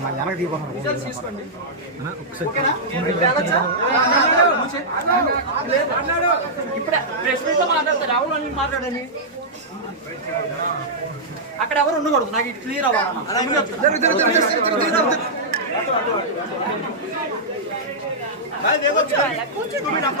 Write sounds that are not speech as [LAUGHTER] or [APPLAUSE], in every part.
మా వెనక తీసుకోండి ఎవరు అక్కడ ఎవరు ఉండకూడదు నాకు క్లియర్ అవ్వాలి కూర్చోండి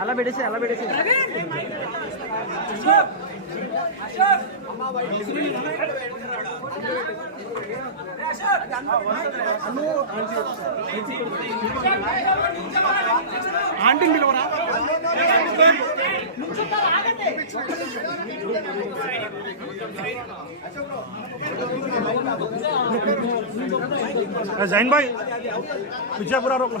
అలా పెట్టేసి అలా పెట్టేసి ఆంటీని పిలవరా? જૈન ભાઈ વિજયપુરા રોકલો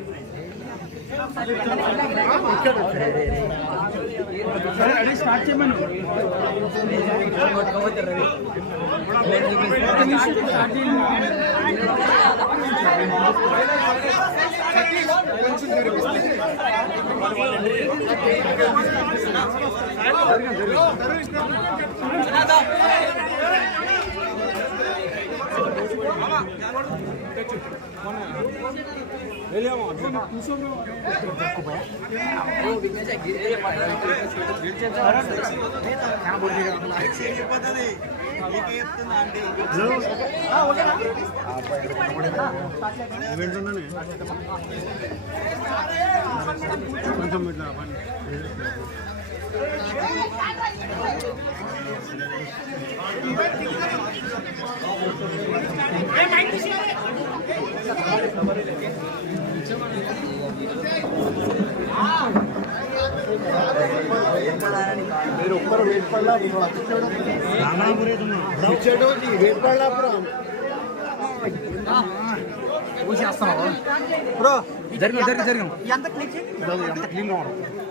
దగ్గర సరే అడిగి స్టార్ట్ చేయమను స్టార్ట్ ఈవెంట్ ఉన్నానే కొంచెం ఇట్లా మీరు ఒక్కరు వెయిట్ పడలా వెయిట్ పడలా బ్రో. జరిగి జరిగి జరిగి ఎంత క్లిక్ ఎంత క్లీన్ కావడం అందరు సైలెంట్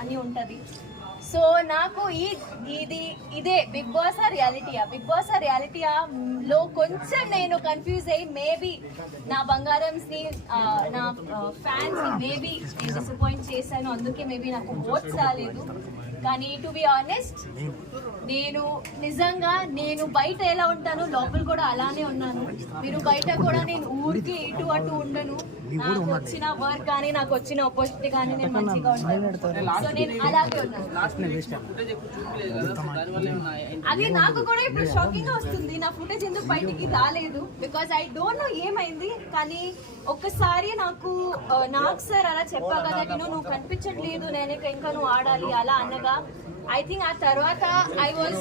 అని ఉంటది సో నాకు ఈ ఇది ఇదే బిగ్ బాస్ ఆ రియాలిటీయా బిగ్ బాస్ ఆ రియాలిటీయా లో కొంచెం నేను కన్ఫ్యూజ్ అయ్యి మేబీ నా బంగారమ్స్ని నా ఫ్యాన్స్ని మేబీ నేను డిసప్పాయింట్ చేశాను అందుకే మేబీ నాకు ఓట్స్ రాలేదు కానీ టు బి ఆనెస్ట్ నేను. నిజంగా నేను బయట ఎలా ఉంటాను లోపల కూడా అలానే ఉన్నాను. మీరు బయట కూడా నేను ఊరికి ఇటు అటు ఉండను. నాకు వచ్చిన వర్క్ కానీ నాకు వచ్చిన ఆపర్చునిటీ కానీ నేను మంచిగా ఉంటాను. సో నేను అలాగే ఉన్నాను. అది నాకు కూడా ఇప్పుడు షాకింగ్గా వస్తుంది. నా ఫుటేజ్ ఎందుకు బయటికి రాలేదు? బికాజ్ ఐ డోంట్ నో ఏమైంది కానీ ఒక్కసారి నాకు నాకు సార్ అలా చెప్పా కదా నేను నువ్వు కనిపించట్లేదు నేను ఇక నువ్వు ఆడాలి అలా అనగా ఐ థింక్ ఆ తర్వాత ఐ వాజ్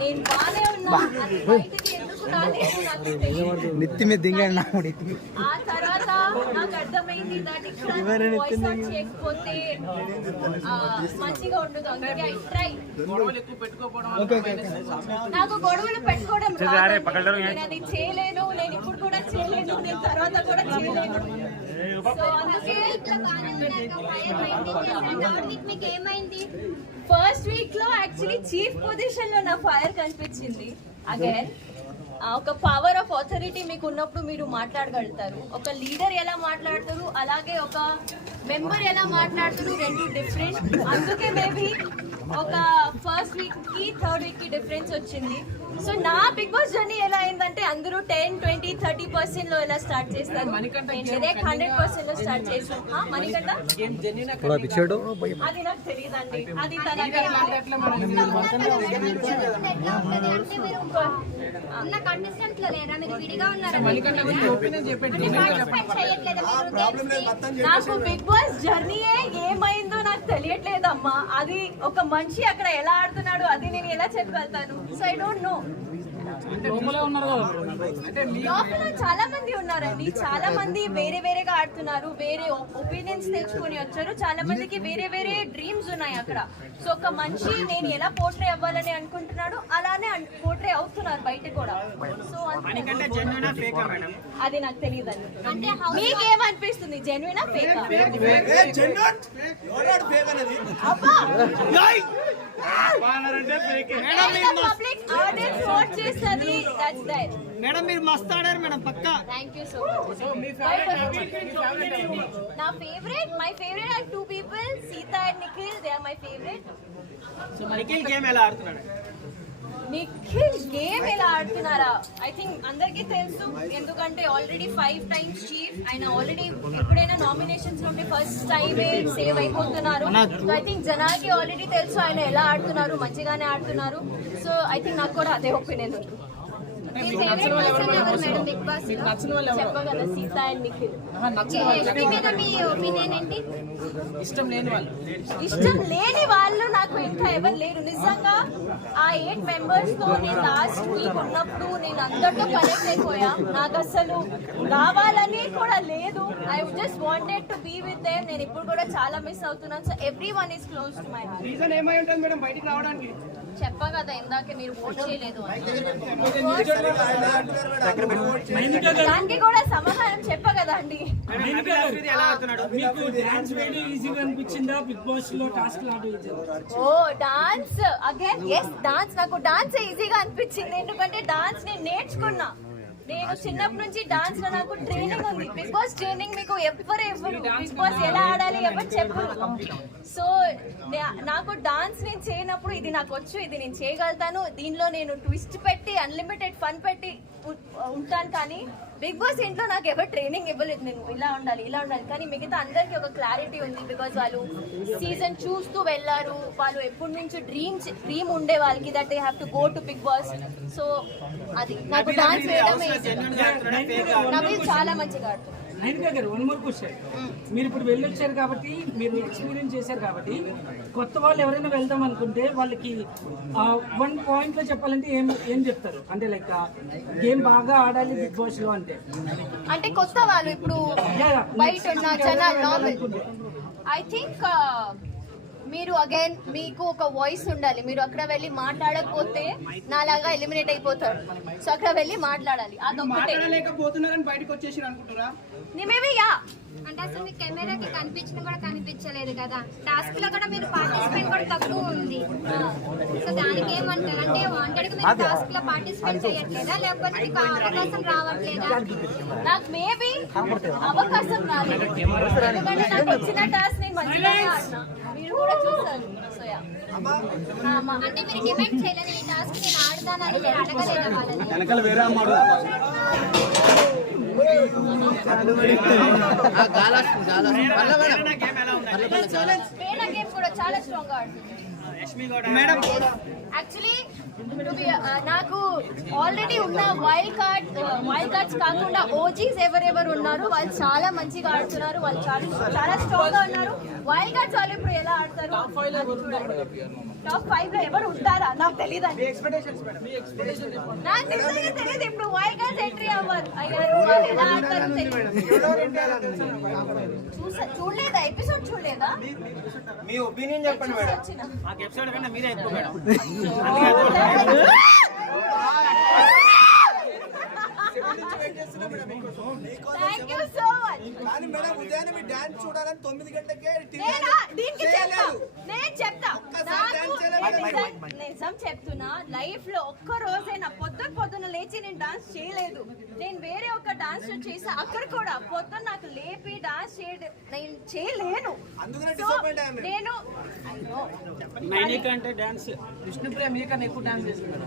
నేను బాగానే ఉన్నా బయటికి ఎందుకు రాలేదు నెత్తి మీద దింగాడు నా ఆ తర్వాత నాకు అర్థమైంది దట్ ఇక్కడ వాయిస్ అవుట్ చేయకపోతే ఆ, మంచిగా ఉండదు. అందుకే ఐ ట్రై నాకు గొడవలు పెట్టుకోవడం రాదు. నేను అది చేయలేను నేను ఇప్పుడు కూడా చేయలేను నేను తర్వాత కూడా చేయలేను. సో అందుకే మీకు ఏమైంది ఫస్ట్ వీక్లో యాక్చువల్లీ చీఫ్ పొజిషన్లో నా ఫైర్ కనిపించింది. అగైన్ ఒక పవర్ ఆఫ్ అథారిటీ మీకు ఉన్నప్పుడు మీరు మాట్లాడగలుగుతారు. ఒక లీడర్ ఎలా మాట్లాడతారు అలాగే ఒక మెంబర్ ఎలా మాట్లాడతారు రెండు డిఫరెంట్ అందుకే మేబీ ఒక ఫస్ట్ వీక్కి థర్డ్ వీక్కి డిఫరెన్స్ వచ్చింది. సో నా బిగ్ బాస్ జర్నీ ఎలా అయిందంటే అందరూ టెన్ ట్వంటీ థర్టీ పర్సెంట్లో ఎలా స్టార్ట్ చేస్తారు? డైరెక్ట్ హండ్రెడ్ పర్సెంట్లో స్టార్ట్ చేశాను. ఆ, మణికంఠ అది నాకు తెలియదండి. అది తన అంటే మీరు ఉన్న కంటెస్టెంట్లో లేరా? మీరు విడిగా ఉన్నారా? నాకు బిగ్ బాస్ జర్నీయే ఏమైందో నాకు తెలియట్లేదమ్మా. అది ఒక మనిషి అక్కడ ఎలా ఆడుతున్నాడు అది నేను ఎలా చెప్పగలుగుతాను? సో ఐ డోంట్ నో లోపల చాలా మంది ఉన్నారండి. చాలా మంది వేరే వేరేగా ఆడుతున్నారు. వేరే ఒపీనియన్స్ తెచ్చుకొని వచ్చారు. చాలా మందికి వేరే వేరే డ్రీమ్స్ ఉన్నాయి అక్కడ. సో ఒక మనిషి నేను ఎలా పోర్ట్రే అవ్వాలని అనుకుంటున్నాడు అలానే పోర్ట్రే అవుతున్నారు బయట కూడా. సో అది నాకు తెలియదండి. అంటే హౌస్ మీకేమనిపిస్తుంది? జెన్యునా ఫేక్ అబ్బా! పబ్లిక్ ఆడియన్స్ ఓట్ చేస్తుంది. దట్స్ దట్ మేడం మీరు మస్తు ఆడారు మేడం పక్కా. థ్యాంక్ యూ సో మచ్ నా favourite my favourite are two people Seetha and Nikhil they are my favourite so Nikhil game ఎలా ఆడుతున్నాడు? నిఖిల్ గేమ్ ఎలా ఆడుతున్నారా? ఐ థింక్ అందరికీ తెలుసు. ఎందుకంటే ఆల్రెడీ ఫైవ్ టైమ్స్ చీఫ్ ఆయన ఆల్రెడీ ఎప్పుడైనా నామినేషన్స్ నుండి ఫస్ట్ టైమే సేవ్ అయిపోతున్నారు. ఐ థింక్ జనాలకి ఆల్రెడీ తెలుసు ఆయన ఎలా ఆడుతున్నారు మంచిగానే ఆడుతున్నారు. సో ఐ థింక్ నాకు కూడా అదే ఒపీనియన్ ఉంది. ఇష్టం లేని వాళ్ళు. ఇష్టం లేని వాళ్ళు నాకు ఇంకా ఎవరు లేరు. నిజంగా ఆ ఎయిట్ మెంబర్స్తో నేను లాస్ట్ వీక్ ఉన్నప్పుడు నేను అందరితో కనెక్ట్ అయిపోయా. నాకు అసలు రావాలని కూడా లేదు. I just wanted to be with them నేను ఇప్పుడు కూడా చాలా మిస్ అవుతున్నాను. So everyone is close to my heart reason ఏమై ఉంటుంది మేడం? బయటికి రావడానికి. చెప్పా కదా ఇందాక మీరు ఓట్ చేయలేదు. దానికి కూడా సమాధానం చెప్పా కదా అండి. Oh dance again yes dance నాకు డాన్స్ ఈజీగా అనిపించింది. ఎందుకంటే డాన్స్ నేను నేర్చుకున్నా. నేను చిన్నప్పటి నుంచి డాన్స్లో నాకు ట్రైనింగ్ ఉంది. బిగ్ బాస్ ట్రైనింగ్ మీకు ఎవరు ఇవ్వరు. బిగ్ బాస్ ఎలా ఆడాలి ఎవరు చెప్పరు. సో నాకు డాన్స్ నేను చేయనప్పుడు ఇది నాకు వచ్చు ఇది నేను చేయగలుగుతాను. దీనిలో నేను ట్విస్ట్ పెట్టి అన్లిమిటెడ్ ఫన్ పెట్టి ఉంటాను కానీ బిగ్ బాస్ ఇంట్లో నాకు ఎవరు ట్రైనింగ్ ఇవ్వలేదు. నేను ఇలా ఉండాలి ఇలా ఉండాలి. కానీ మిగతా అందరికీ ఒక క్లారిటీ ఉంది బికాజ్ వాళ్ళు సీజన్ చూస్తూ వెళ్ళారు. వాళ్ళు ఎప్పటి నుంచి డ్రీమ్ డ్రీమ్ ఉండే వాళ్ళకి that they have to go to Bigg Boss so అది నాకు డాన్స్ వేయడం నవీన్ చాలా మంచిగా ఆడుతుంది. ఆయన గారు వన్ మోర్ క్వశ్చన్ మీరు ఇప్పుడు వెళ్ళొచ్చారు కాబట్టి మీరు ఎక్స్పీరియన్స్ చేశారు కాబట్టి కొత్త వాళ్ళు ఎవరైనా వెళ్దాం అనుకుంటే వాళ్ళకి వన్ పాయింట్లో చెప్పాలంటే ఏం ఏం చెప్తారు? అంటే లైక్ గేమ్ బాగా ఆడాలి బిగ్ బాస్లో అంటే? అంటే కొత్త వాళ్ళు ఇప్పుడు బయట ఉన్న జనాలు నార్మల్ ఐ థింక్ మీరు అగైన్ మీకు ఒక వాయిస్ ఉండాలి. మీరు అక్కడ వెళ్ళి మాట్లాడకపోతే నాలాగా ఎలిమినేట్ అయిపోతారు. సో అక్కడ వెళ్ళి మాట్లాడాలి. అదొక్కటే. మాట్లాడలేకపోతున్నారని బయటకు వచ్చేసి అనుకుంటారా మేబీ యా. అంటే అసలు మీ కెమెరాకి కనిపించిన కూడా కనిపించలేదు కదా. టాస్క్లో కూడా మీరు పార్టిసిపేట్ కూడా తక్కువ ఉంది. సో దానికి ఏమంటారు? అంటే వాంటెడ్ మీరు టాస్క్లో పార్టిసిపేట్ చేయట్లేదా? లేకపోతే మీకు ఆ అవకాశం రావట్లేదా? నాకు మేబీ అవకాశం రాలేదు. ఎందుకంటే నాకు వచ్చిన టాస్క్ నేను మీరు కూడా చూసారు సో అంటే మీరు డిపెండ్ చేయలేదు ఈ టాస్క్ నేను ఆడతానని మీరు అడగలేదా వాళ్ళని వెనకాల వేరే అమ్మాడు. చాలా స్ట్రాంగ్ ఆడుతుంది మేడం యాక్చువల్లీ నాకు ఆల్రెడీ ఉన్న వైల్డ్ కార్డ్ వైల్డ్ కార్డ్స్ కాకుండా ఓజీస్ ఎవరెవరు ఉన్నారు వాళ్ళు చాలా మంచిగా ఆడుతున్నారు వాళ్ళు చాలా చాలా స్ట్రాంగ్గా ఉన్నారు. వైల్డ్ కార్డ్స్ వాళ్ళు ఇప్పుడు ఎలా ఆడతారు? టాప్ ఫైవ్లో ఎవరు ఉంటారా? నాకు తెలియదు నాకు నిజంగా తెలియదు ఇప్పుడు వైల్డ్ కార్డ్స్ ఎంట్రీ అవ్వరు అయ్యారు వాళ్ళు ఎలా ఆడతారో చూడలేదా? ఎపిసోడ్ చూడలేదా? మీ ఒపీనియన్ చెప్పండి మేడం. ఎపిసోడ్ కన్నా మీరే ఎక్కువ మేడం. [LAUGHS] థ్యాంక్ యూ సో కానీ మేడం ఉదయాన్నే మీ డాన్స్ చూడాలని తొమ్మిది గంటలకే నేనా? దీనికి చెప్తా. నేను చెప్తా. ఒక్కసారి నాకు dance చేయలేదు. నిజం- చెప్తున్నా లైఫ్లో ఒక్క రోజైనా పొద్దున పొద్దున లేచి నేను డాన్స్ చేయలేదు. నేను వేరే ఒక డాన్స్ చేసా. అక్కడ కూడా పొద్దున నాకు లేపి డాన్స్ చేయడం నేను చేయలేను. నేను. అంటే డాన్స్ విష్ణుప్రియ మీకన్నా ఎక్కువ డాన్స్ చేస్తుంది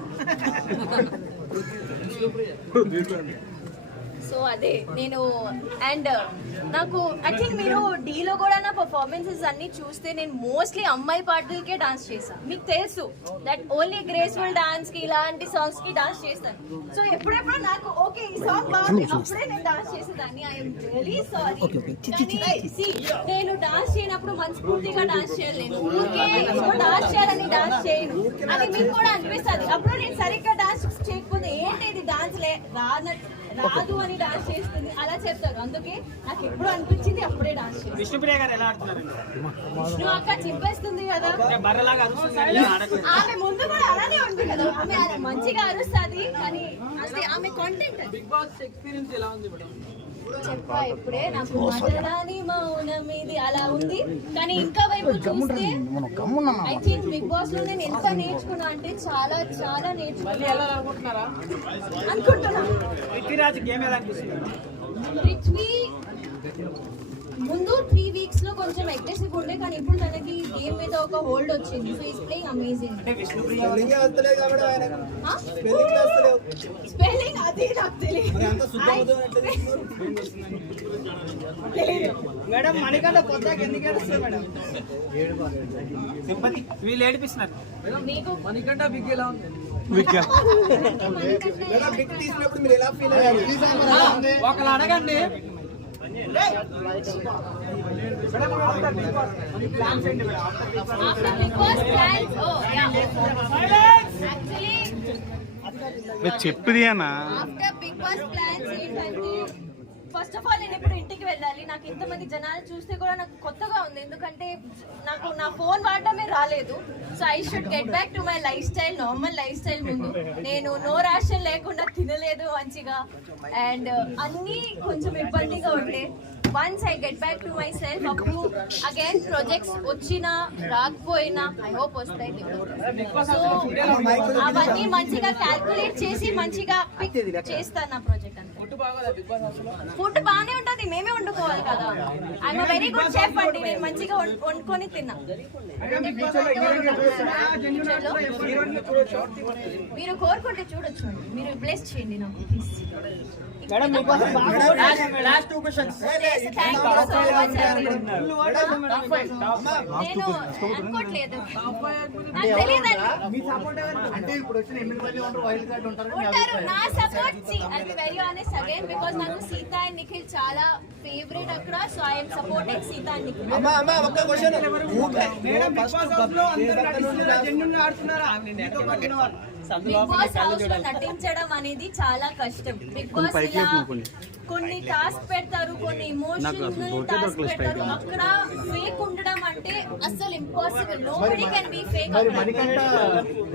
సో అదే నేను అండ్ నాకు ఐ థింక్ మీరు డీలో కూడా నా పర్ఫార్మెన్సెస్ అన్ని చూస్తే నేను మోస్ట్లీ అమ్మాయి పాటలకే డాన్స్ చేశాను మీకు తెలుసు దట్ ఓన్లీ గ్రేస్ఫుల్ డాన్స్కి ఇలాంటి సాంగ్స్కి డాన్స్ చేస్తాను. సో ఎప్పుడెప్పుడు నాకు ఓకే ఈ సాంగ్ బాగుంది అప్పుడే నేను డాన్స్ చేసేదాన్ని. ఐఎమ్ రియలీ సారీ నేను డాన్స్ చేయనప్పుడు మనస్ఫూర్తిగా డాన్స్ చేయలేను ఊరికే డాన్స్ చేయాలని డాన్స్ చేయను. అది మీకు కూడా అనిపిస్తుంది. అప్పుడు నేను సరిగ్గా రాదు అని డాన్స్ చేస్తుంది. అలా చెప్తారు అందుకే నాకు ఎప్పుడు అనిపించింది అప్పుడే డాన్స్ చేస్తాను. విష్ణుప్రియ గారు ఎలా ఆడుతున్నారండి నువ్వు అక్క చింపేస్తుంది కదా. ఆమె ముందు కూడా అలానే ఉంది కదా. ఆమె అలా మంచిగా అరుస్తుంది కానీ అంటే ఆమె కాంటెంట్ బిగ్ బాస్ ఎక్స్పీరియన్స్ ఎలా ఉంది మేడం? చెప్పా ఇప్పుడే? నాకు మాట్లాడాని మౌనం ఇది అలా ఉంది. కానీ ఇంకా వైపు చూస్తే ఐ థింక్ బిగ్ బాస్లో నేను ఎంత నేర్చుకున్నా అంటే చాలా చాలా నేర్చుకున్నా. ఎలా అనుకుంటున్నారా? అనుకుంటున్నా. పృథ్వీ ముందు త్రీ వీక్స్లో కొంచెం అగ్రెసివ్ ఉండే కానీ ఇప్పుడు తనకి గేమ్ మీద ఒక హోల్డ్ వచ్చింది. సో ఈస్ ప్లేయింగ్ అమేజింగ్ స్పెల్లింగే అది నాకు తెలియదు. మేడం మణికంఠ పొద్దాక ఎందుకు ఏడుస్తుంది మేడం? సింపతి వీళ్ళు ఏడిపిస్తున్నారు. మీకు? మణికంఠ బిగ్ ఎలా ఉంది? ఒకళ్ళు అడగండి. యా యాక్చువల్లీ చెప్పుది అన్న. బిగ్ బాస్ ప్లాన్స్ ఏంటంటే ఫస్ట్ ఆఫ్ ఆల్ నేను ఇప్పుడు ఇంటికి వెళ్ళాలి? నాకు ఇంతమంది జనాలు చూస్తే కూడా నాకు కొత్తగా ఉంది. ఎందుకంటే నాకు నా ఫోన్ వాడటమే రాలేదు. So I should get back to my lifestyle normal lifestyle ముందు. నేను నో రేషన్ లేకుండా తినలేదు మంచిగా. అండ్ uh, అన్నీ కొంచెం ఇబ్బందిగా ఉండే. Once I get back to myself అప్పుడు అగైన్ ప్రాజెక్ట్స్ వచ్చినా రాకపోయినా ఐ హోప్ వస్తాయి సో అవన్నీ మంచిగా క్యాల్కులేట్ చేసి మంచిగా పిక్ చేస్తాను నా ప్రాజెక్ట్ అంతా. ఫుడ్ బాగోదా బిగ్ బాస్ హౌస్లో ఫుడ్ బాగానే ఉంటది మేమే వండుకోవాలి కదా. ఐఎమ్ వెరీ గుడ్ షెఫ్ అండి నేను మంచిగా వండుకొని తిన్నా. మీరు కోరుకుంటే చూడొచ్చు మీరు బ్లెస్ చేయండి నాకు please madam boss last two questions అంటే ఇప్పుడు వచ్చిన మంది ఉంటారు వైల్డ్ కార్డ్ ఉంటారు ఉంటారు. నా support see I very honest again because నాకు సీత అండ్ నిఖిల్ చాలా ఫేవరెట్ అక్కడ so I'm supporting Seetha and Nikhil. అమ్మా అమ్మా ఒక్క క్వశ్చన్ మేడం బిగ్ బాస్లో అందరూ జెన్యున్ ఆడుతున్నారా? బిగ్ బాస్ హౌస్లో నటించడం అనేది చాలా కష్టం. బిగ్ బాస్ ఇలా కొన్ని? టాస్క్ పెడతారు కొన్ని ఇమోషనల్ టాస్క్ పెడతారు. అక్కడ ఫేక్ ఉండడం అంటే అసలు impossible nobody can be fake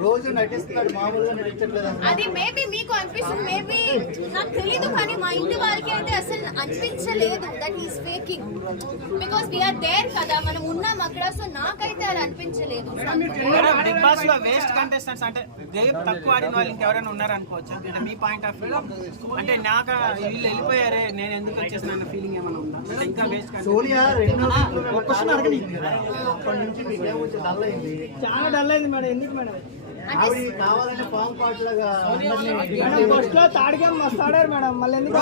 రోజు నటిస్తున్నాడు మామూలుగా నటించట్లేదు అది మేబీ మీకు అనిపిస్తుంది మేబీ నాకు తెలీదు కానీ మా ఇంటి వాళ్ళకి అయితే అసలు అనిపించలేదు. That is faking because we are there కదా మనం ఉన్నాం అక్కడ సో నాకైతే అది అనిపించలేదు. మేడం బిగ్ బాస్లో వేస్ట్ కంటెస్టెంట్స్ అంటే గేమ్ తక్కువ ఆడిన వాళ్ళు ఇంకెవరైనా ఉన్నారు అనుకోవచ్చు అంటే మీ పాయింట్ ఆఫ్ వ్యూ అంటే నాకు వీళ్ళు వెళ్ళిపోయారే నేను ఎందుకు వచ్చేసిన అన్న ఫీలింగ్ ఏమైనా ఉందా? ఇంకా వేస్ట్ సోనియా రెండు ఒక క్వశ్చన్ చాలా డల్ అయింది మేడం ఎందుకు మేడం? ఫస్ట్లో తాడిగా మస్తు ఆడారు మేడం మళ్ళీ ఎందుకు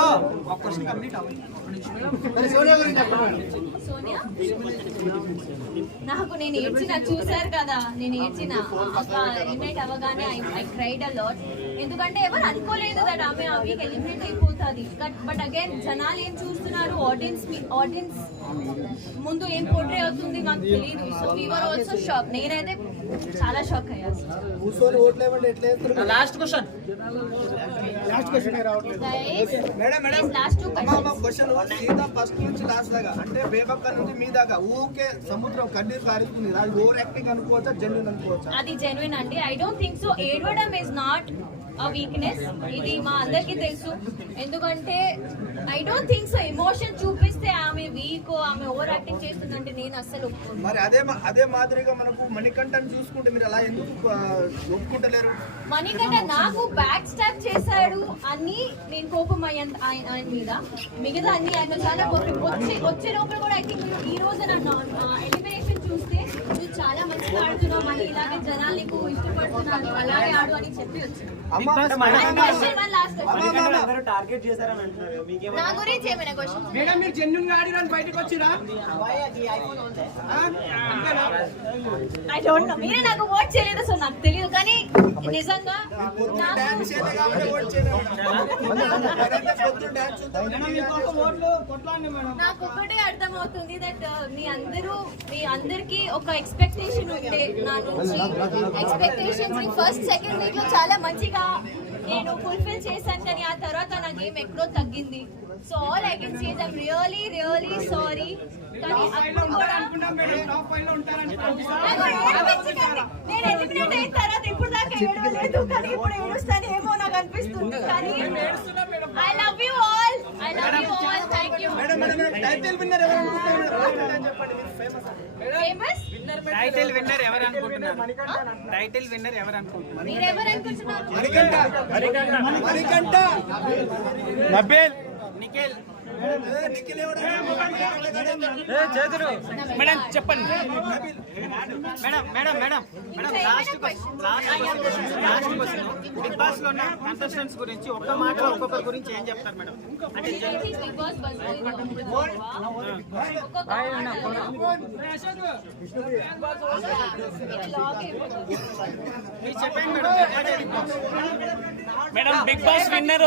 నాకు నేను ఏడ్చిన చూసారు కదా నేను ఏడ్చిన. ఒక ఎలిమినేట్ అవ్వగానే ఐ క్రైడ్ అ లాట్. ఎందుకంటే ఎవరు అనుకోలేదు దట్ ఆమె ఆ వీక్ ఎలిమినేట్ అయిపోతుంది. బట్ అగైన్ జనాలు ఏం చూస్తున్నారు? ఆడియన్స్ ఆడియన్స్ ముందు ఏం పోట్రే అవుతుంది నాకు తెలియదు సో వీఆర్ ఆల్సో షాక్ నేనైతే చాలా షాక్ అయ్యా కూర్చొని ఓట్లు ఏమంటే ఎట్లా వేస్తారు లాస్ట్ క్వశ్చన్ లాస్ట్ క్వశ్చన్ రావట్లేదు మేడం మేడం లాస్ట్ టూ అమ్మా అమ్మ క్వశ్చన్ సీత ఫస్ట్ నుంచి లాస్ట్ దాకా. అంటే బేబక్క నుంచి మీ దాకా. ఊకే సముద్రం కన్నీరు కారుతుంది అది ఓవర్ యాక్టింగ్ అనుకోవచ్చా జెన్యున్ అనుకోవచ్చా? అది జెన్యున్ అండి. ఐ డోంట్ థింక్ సో ఏడవడం ఇస్ నాట్ అ వీక్నెస్ ఇది మా అందరికీ తెలుసు. ఎందుకంటే I don't think so emotion చూపిస్తే ఆమె వీక్ ఆమె ఓవర్ యాక్టింగ్ చేస్తుందంటే నేను అస్సలు ఒప్పుకోను. మరి అదే మా- అదే మాదిరిగా మనకు మణికంఠని చూసుకుంటే మీరు అలా ఎందుకు ఆ, ఒప్పుకుంటలేరు? మణికంఠ నాకు బ్యాక్ స్టాప్ చేశాడు. అని నేను కోపం అయ్యాను ఆయన ఆయన మీద. మిగతా అన్ని ఆయన చాలా కోపం వచ్చే వచ్చే లోపల కూడా ఐ థింక్ ఈ రోజు నన్ను ఎలిమినేషన్ చూస్తే చాలా మంచిగా ఆడుతున్నావు మళ్ళీ ఇలాగే జనాలు నీకు ఇష్టపడుతున్నారు అలాగే ఆడు అని చెప్పి నా గురించి ఏమైనా క్వశ్చన్ మేడం మీరు జెన్యున్గా ఆడిరని బయటకు వచ్చిరా? అంతేనా? ఐ డోంట్ నో మీరే నాకు ఓట్ చేయలేదు సో నాకు తెలియదు కానీ నిజంగా నాకు- డాన్స్ చేయలే కాబట్టి ఓట్ చేయలేదు. నేనైతే పొద్దున్న డాన్స్ చూద్దాం మేడం మీకోసం ఓట్లు కొట్లాండి మేడం. నాకు ఒకటే అర్థం అవుతుంది దట్ మీ అందరూ మీ అందరికి ఒక ఎక్స్పెక్టేషన్ ఉండే నా నుంచి. ఎక్స్పెక్టేషన్స్ ఫస్ట్ సెకండ్ వీక్లో చాలా మంచిగా నేను ఫుల్ఫిల్ చేశాను కానీ ఆ తర్వాత నా గేమ్ ఎక్కడో తగ్గింది. So all I can say I'm really really sorry కానీ అప్పుడు కూడా అనుకున్నాం మేడం టాప్ ఫైవ్లో ఉంటారని నాకు ఏమనిపించకండి. నేను ఎలిమినేట్ అయిన తర్వాత ఇప్పుడు దాకా ఏడవలేదు. కానీ ఇప్పుడు ఏడుస్తాను ఏమో నాకు అనిపిస్తుంది. కానీ I love you all I love you all thank you madam madam madam title winner ఎవరు అనుకుంటారు మేడం అని చెప్పండి మీరు ఫేమస్ ఫేమస్ టైటిల్ విన్నర్ ఎవరు అనుకుంటున్నారు? టైటిల్ విన్నర్ ఎవరు నిఖిల్? మేడం చెప్పండి. Madam madam madam madam last last last question Bigg బాస్లో ఉన్న కంటెస్టెంట్స్ గురించి ఒక్క మాటలో ఒక్కొక్కరి గురించి ఏం చెప్తారు మేడం? అంటే బిగ్ బాస్ బస్ మీరు చెప్పండి మేడం చెప్పండి Bigg Boss madam Bigg Boss winner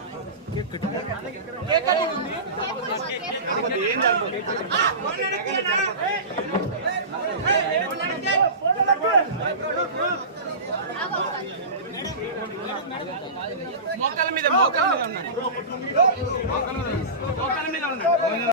మోకాల మీద మోకాల మీద ఉన్నాడు మోకాల మీద ఉన్నాడు